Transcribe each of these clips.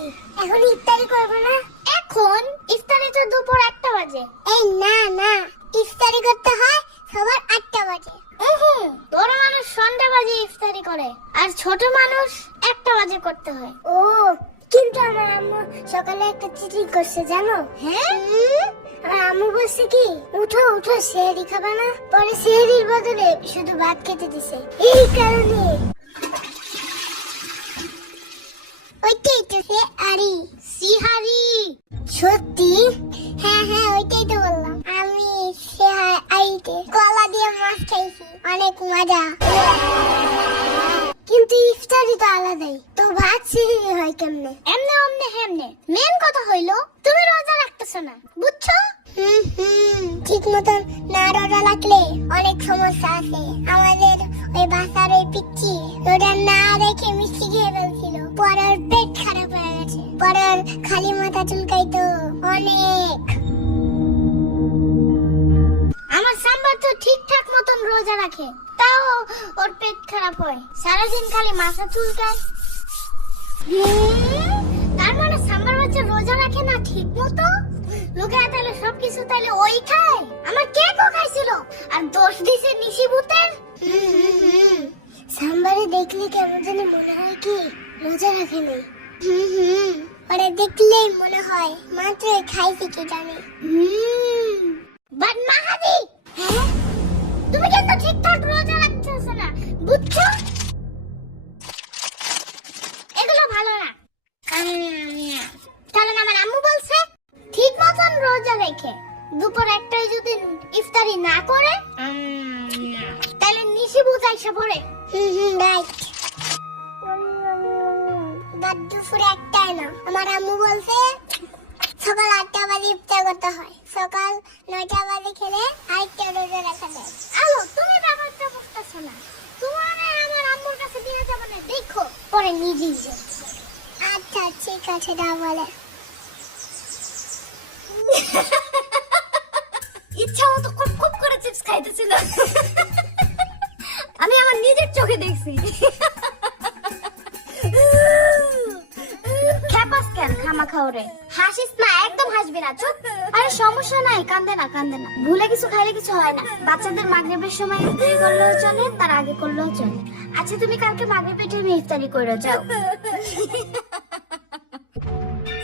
করছি, এখন ইফতারি করব না। এখন ইফতারি তো দুপুর 1টা বাজে। এই না না, ইফতারি করতে হয় সবার 8টা বাজে। বড় মানুষ সন্ধ্যা বাজে ইফতারি করে, আর ছোট মানুষ 1টা বাজে করতে হয়। ও, কিন্তু আমার আম্মু সকালে একটা চিঠি করছে জানো? হ্যাঁ, আমার আম্মু বলছে কি, উঠো উঠো সেহরি খাবা না, পরে সেহরির বদলে শুধু ভাত খেতে দিছে। এই কারণে ওইটাই তো সেহরি। সিহারি? সত্যি? হ্যাঁ হ্যাঁ, ওইটাই তো বললাম। আমি সেহারিতে কলা দিয়ে মাছ খাইছি, অনেক মজা। কিন্তু ইফতারি তো আলাদাই, তো ভাত সেহরি হয় কেমনে? এমনে অমনে হেমনে। মেন কথা হইলো তুমি রোজা রাখতেছ না, বুঝছো? ঠিক মতন না রোজা রাখলে অনেক সমস্যা আছে। আমাদের ওই বাসার ওই পিচ্চি রোজা না রেখে মিষ্টি খেয়ে ফেলছিল, পরে ওর পেট খারাপ হয়ে গেছে, পরে ওর খালি মাথা চুলকাইতো অনেক। আমার সাম্বার তো ঠিকঠাক মতন রোজা রাখে, তাও ওর পেট খারাপ হয়, সারাদিন খালি মাথা চুলকায়। তার মানে সাম্বার বাচ্চা রোজা রাখে না ঠিক মতো? লোকেরা তাহলে সবকিছু তাহলে ওই খায়। আমার কেকও খাইছিল, আর দোষ দিছে নিশিভূতের। সাম্বারে দেখলে কেমন জানি মনে হয় কি রোজা রাখে নাই। ওরা দেখলেই মনে হয় মাত্র খাইছে কি জানে। বাট মাহাদি, হ্যাঁ তুমি কিন্তু ঠিকঠাক রোজা রাখতেছ না, বুঝছো? এগুলো ভালো না। কারণ আমার আম্মু বলছে ঠিক মতন রোজা রেখে দুপুর 1টায় যদি ইফতারি না করে তাহলে নিশিভূত আইসা পড়ে। রাইট। বাট দুপুর 1টায় না, আমার আম্মু বলছে সকাল 8টা বাজে ইফতার করতে হয়, সকাল 9টা বাজে খেলে আরেকটা রোজা রাখা যায়। আলো, তুমি ব্যাপারটা বুঝতেছ না। তোমার আমার আম্মুর কাছে দিয়ে যাবো না, দেখো পরে নিজেই যাও। আচ্ছা ঠিক আছে, দাও বলে। ইচ্ছা মতো খুব খুব করে চিপস খাইতেছিল, আমি আমার নিজের চোখে দেখছি। খেপাস কেন খামা খাওরে? হাসিস না, একদম হাসবি না, চুপ। আরে সমস্যা নাই, কান্দে না কান্দে না। ভুলে কিছু খাইলে কিছু হয় না। বাচ্চাদের মাগরিবের সময় ইফতারি করলেও চলে, তার আগে করলেও চলে। আচ্ছা তুমি কালকে মাগরিবের টাইমে ইফতারি করে যাও।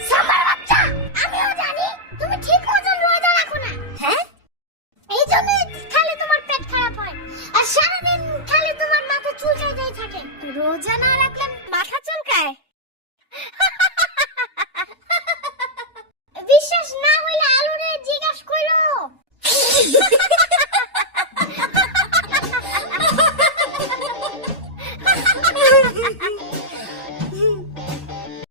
সাম্বার বাচ্চা, আমিও জানি তুমি ঠিক মতন রোজা রাখো না। হ্যাঁ, এই জন্য খালি তোমার পেট খারাপ হয়, আর সারাদিন খালি তোমার মাথা চুলকাইতেই থাকে। রোজা না